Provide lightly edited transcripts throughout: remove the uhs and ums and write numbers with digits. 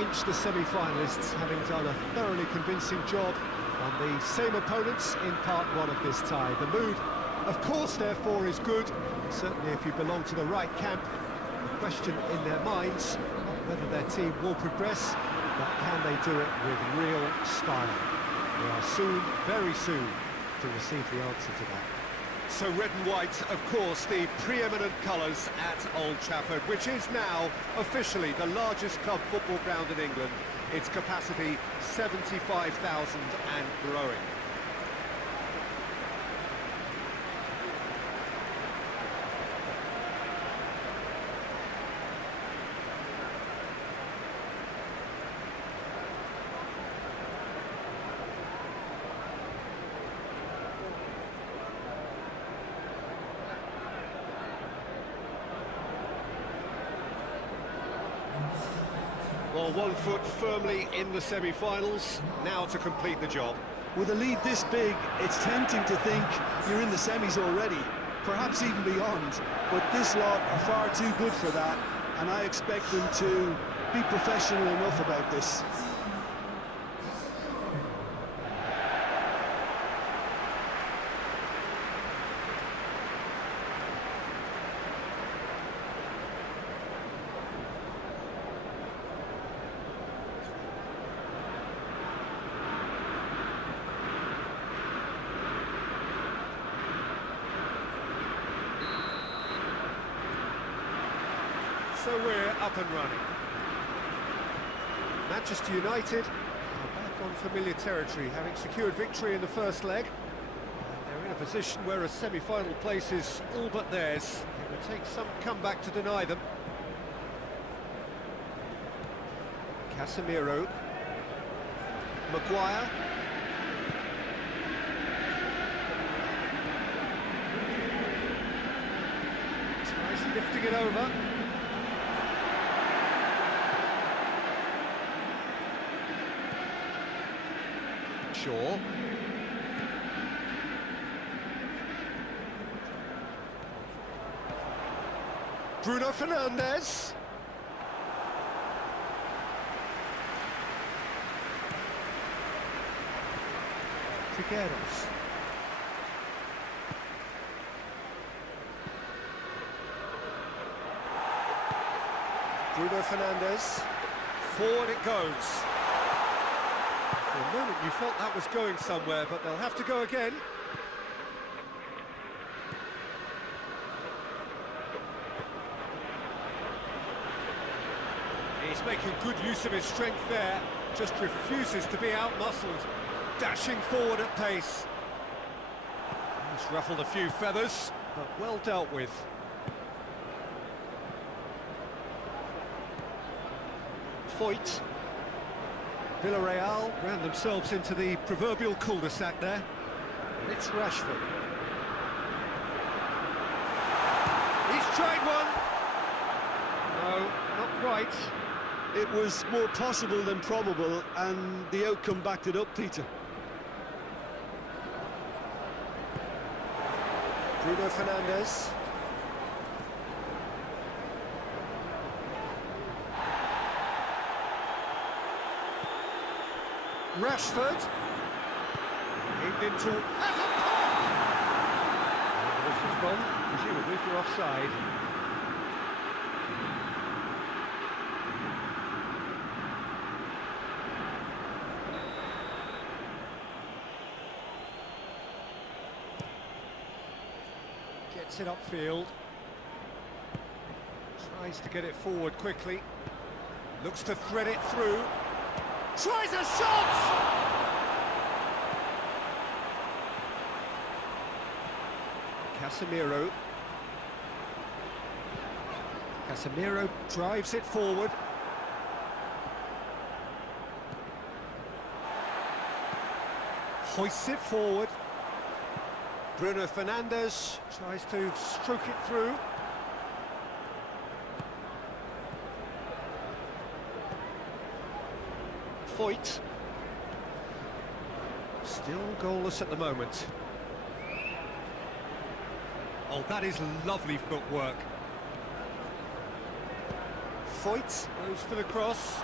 inch the semi-finalists, having done a thoroughly convincing job on the same opponents in part one of this tie. The mood, of course, therefore, is good. Certainly if you belong to the right camp, the question in their minds, not whether their team will progress, but can they do it with real style? We are soon, very soon, to receive the answer to that. So red and white, of course, the preeminent colours at Old Trafford, which is now officially the largest club football ground in England. Its capacity 75,000 and growing. Well, 1 foot firmly in the semi-finals, now to complete the job. With a lead this big, it's tempting to think you're in the semis already, perhaps even beyond. But this lot are far too good for that, and I expect them to be professional enough about this. So we're up and running. Manchester United are back on familiar territory, having secured victory in the first leg. And they're in a position where a semi-final place is all but theirs. It will take some comeback to deny them. Casemiro. Maguire. Tries lifting it over. Shaw. Bruno Fernandes. Figueiredo. Bruno Fernandes. Forward it goes. For a moment you felt that was going somewhere, but they'll have to go again. He's making good use of his strength there, just refuses to be out-muscled, dashing forward at pace. He's ruffled a few feathers, but well dealt with. Foyt. Villarreal ran themselves into the proverbial cul-de-sac there. And it's Rashford. He's tried one. No, not quite. It was more possible than probable, and the outcome backed it up, Peter. Bruno Fernandes. Rashford. Aimed into... Has a pop! This has gone, presumably for offside. Gets it upfield. Tries to get it forward quickly. Looks to thread it through. Tries a shot! Casemiro. Casemiro drives it forward. Hoists it forward. Bruno Fernandes tries to stroke it through. Foyt. Still goalless at the moment. Oh, that is lovely footwork. Foyt goes for the cross.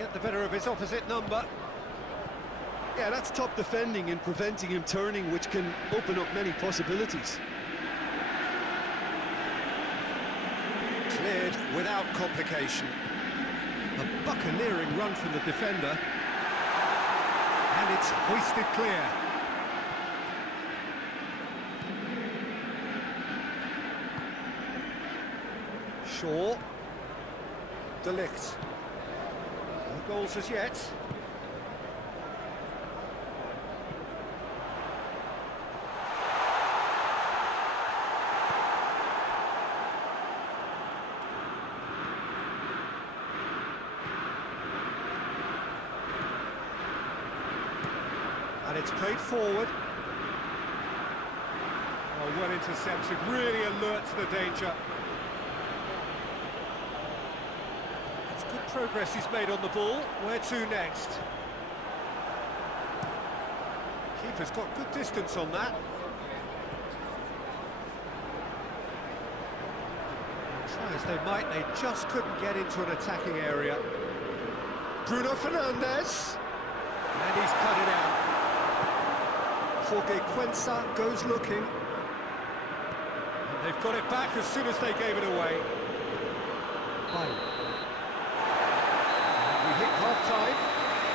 get the better of his opposite number. Yeah, that's top defending and preventing him turning, which can open up many possibilities. Cleared without complication. A buccaneering run from the defender. And it's hoisted clear. Shaw. De Ligt. No goals as yet. And it's played forward. Oh, well intercepted, really alert to the danger. It's good progress he's made on the ball. Where to next? Keeper's got good distance on that. Try as they might, they just couldn't get into an attacking area. Bruno Fernandes. And he's cut it out. Jorge Cuenca goes looking. And they've got it back as soon as they gave it away. We hit half-time,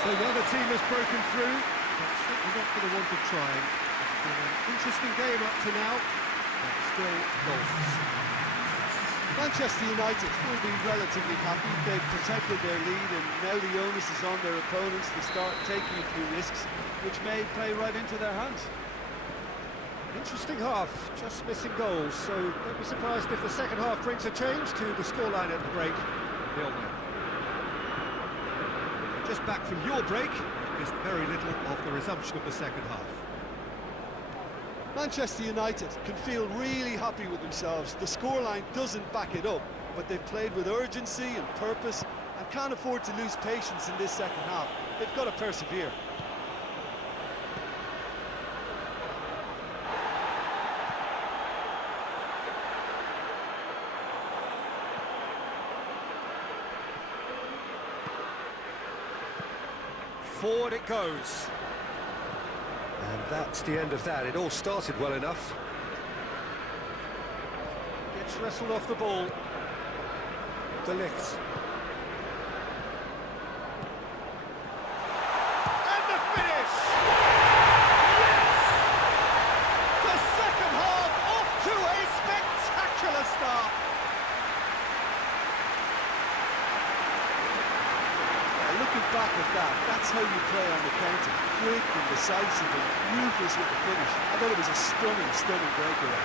so the other team has broken through, but certainly not for the want of trying. It's been an interesting game up to now, but still goals. Manchester United will be relatively happy. They've protected their lead, and now the onus is on their opponents to start taking a few risks, which may play right into their hands. Interesting half, just missing goals, so don't be surprised if the second half brings a change to the scoreline at the break. 0-0. Just back from your break, you've missed very little of the resumption of the second half. Manchester United can feel really happy with themselves. The scoreline doesn't back it up, but they've played with urgency and purpose and can't afford to lose patience in this second half. They've got to persevere. Forward it goes. And that's the end of that. It all started well enough. Gets wrestled off the ball. De Ligt. And the finish! Yes! The second half off to a spectacular start. Looking back at that, that's how you play on the counter. Quick and decisive and ruthless with the finish. I thought it was a stunning, stunning breakaway.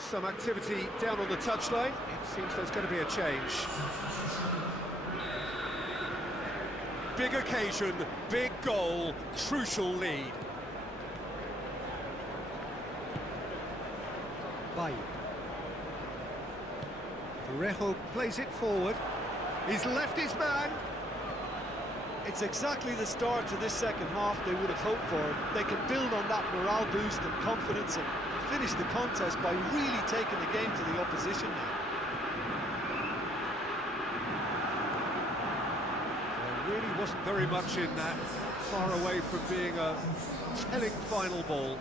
Some activity down on the touchline. It seems there's going to be a change. Big occasion, big goal, crucial lead. Bailly. Parejo plays it forward. He's left his man. It's exactly the start to this second half they would have hoped for. They can build on that morale boost and confidence and finish the contest by really taking the game to the opposition now. There really wasn't very much in that, far away from being a telling final ball.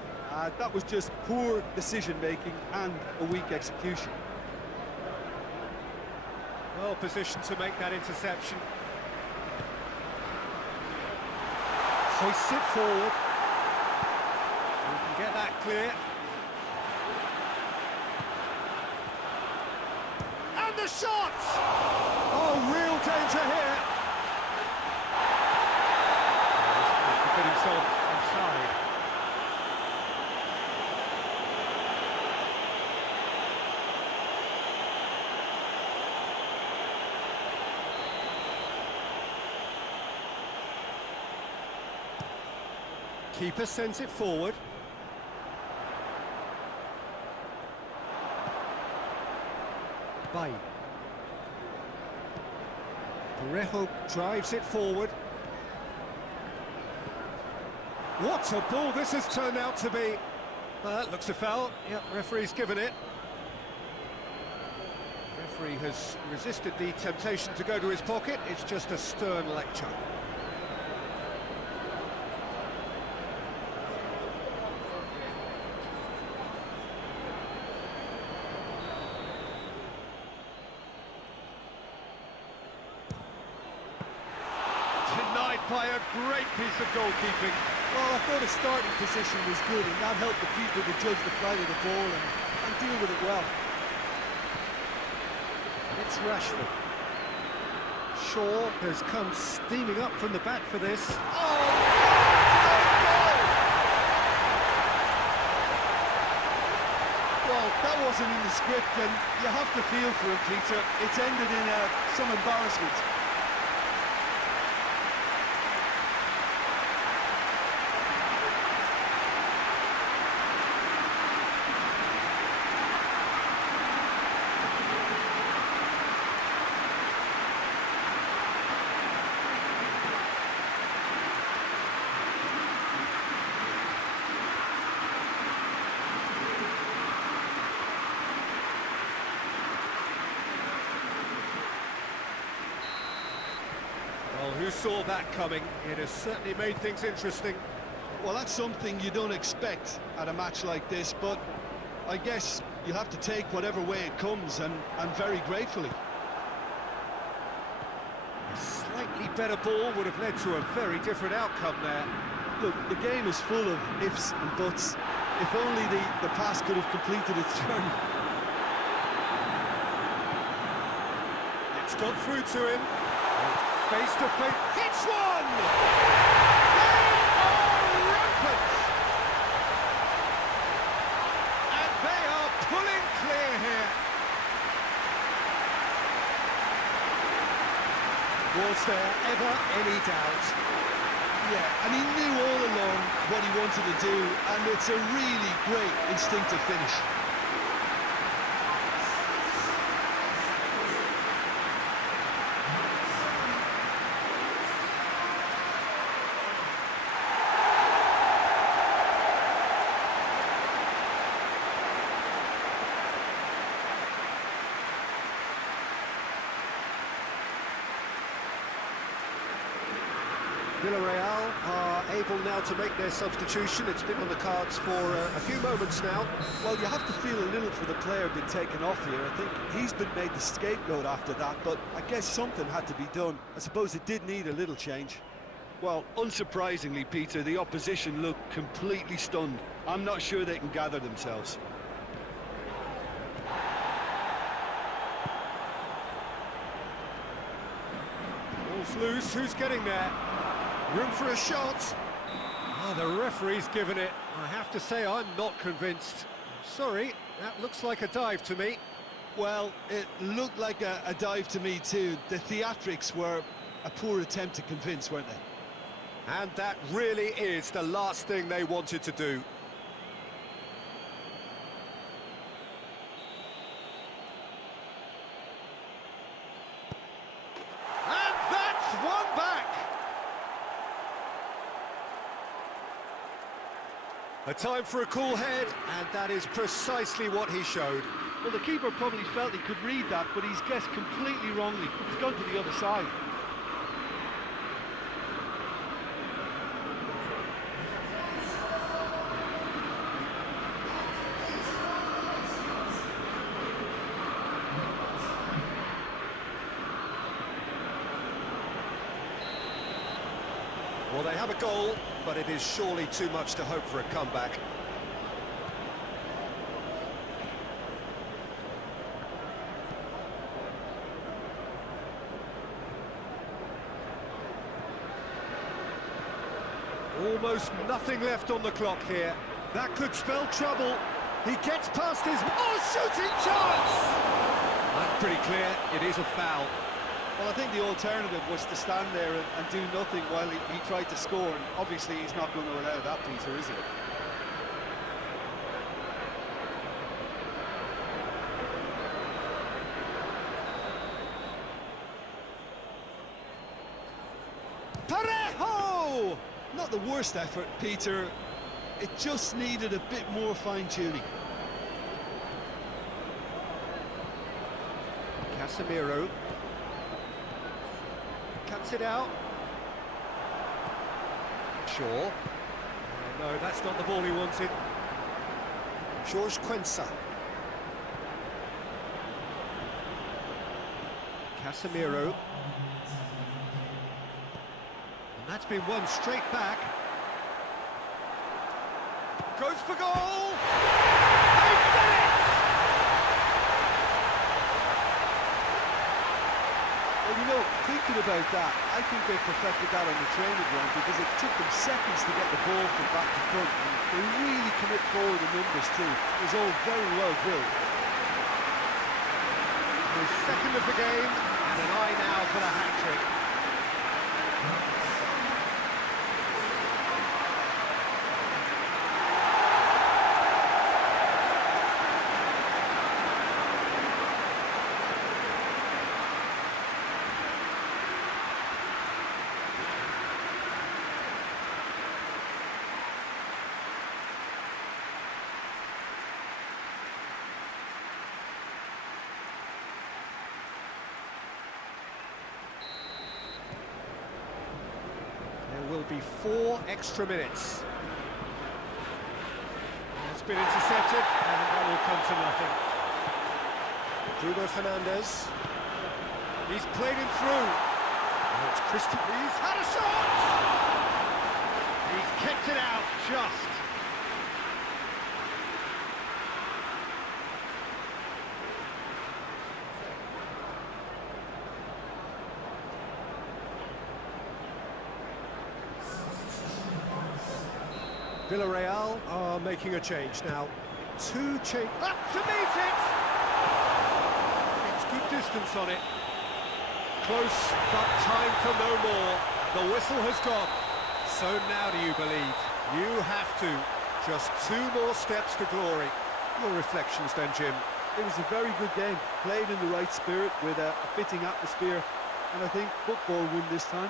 That was just poor decision-making and a weak execution. Well positioned to make that interception. Hoists it forward. We can get that clear. And the shot! Oh, real danger here. He's put himself offside. Keeper sends it forward. Bay. Parejo drives it forward. What a ball this has turned out to be. That looks a foul. Yep, referee's given it. Referee has resisted the temptation to go to his pocket. It's just a stern lecture. Denied by a great piece of goalkeeping. Well, I thought his starting position was good, and that helped the keeper to judge the flight of the ball and deal with it well. It's Rashford. Shaw has come steaming up from the back for this. Oh! Well, that wasn't in the script, and you have to feel for him, Peter. It's ended in some embarrassment. Well, who saw that coming? It has certainly made things interesting. Well, that's something you don't expect at a match like this, but I guess you have to take whatever way it comes, and very gratefully. A slightly better ball would have led to a very different outcome there. Look, the game is full of ifs and buts. If only the pass could have completed its journey. It's got through to him. Face to face, hits one! They are rampant! And they are pulling clear here. Was there ever any doubt? Yeah, and he knew all along what he wanted to do, and it's a really great instinctive finish. Villarreal are able now to make their substitution. It's been on the cards for a few moments now. Well, you have to feel a little for the player being taken off here. I think he's been made the scapegoat after that, but I guess something had to be done. I suppose it did need a little change. Well, unsurprisingly, Peter, the opposition look completely stunned. I'm not sure they can gather themselves. Ball's loose, who's getting there? Room for a shot. Oh, the referee's given it. I have to say, I'm not convinced. Sorry, that looks like a dive to me. Well, it looked like a dive to me too. The theatrics were a poor attempt to convince, weren't they? And that really is the last thing they wanted to do. And that's one back! A time for a cool head, and that is precisely what he showed. Well, the keeper probably felt he could read that, but he's guessed completely wrongly. He's gone to the other side. Well, they have a goal, but it is surely too much to hope for a comeback. Almost nothing left on the clock here. That could spell trouble. He gets past his... Oh, shooting chance! That's pretty clear. It is a foul. Well, I think the alternative was to stand there and do nothing while he tried to score, and obviously he's not going to allow that, Peter, is he? Parejo! Not the worst effort, Peter. It just needed a bit more fine-tuning. Casemiro cuts it out. Shaw. No, that's not the ball he wanted. George Quensa. Casemiro. And that's been won straight back. Goes for goal! They've done it! Well, you know, thinking about that, I think they perfected that on the training ground because it took them seconds to get the ball from back to front. And they really commit forward in numbers too. It was all very well drilled. The second of the game, and an eye now for the hat-trick. Will be 4 extra minutes. It's been intercepted, and that will come to nothing. Bruno Fernandes. He's played him through. And it's Christian. He's had a shot! He's kicked it out just. Villarreal are making a change now. 2 change up to meet it! It's good distance on it. Close, but time for no more. The whistle has gone. So now do you believe? You have to. Just 2 more steps to glory. Your reflections then, Jim? It was a very good game, played in the right spirit with a fitting atmosphere, and I think football won this time.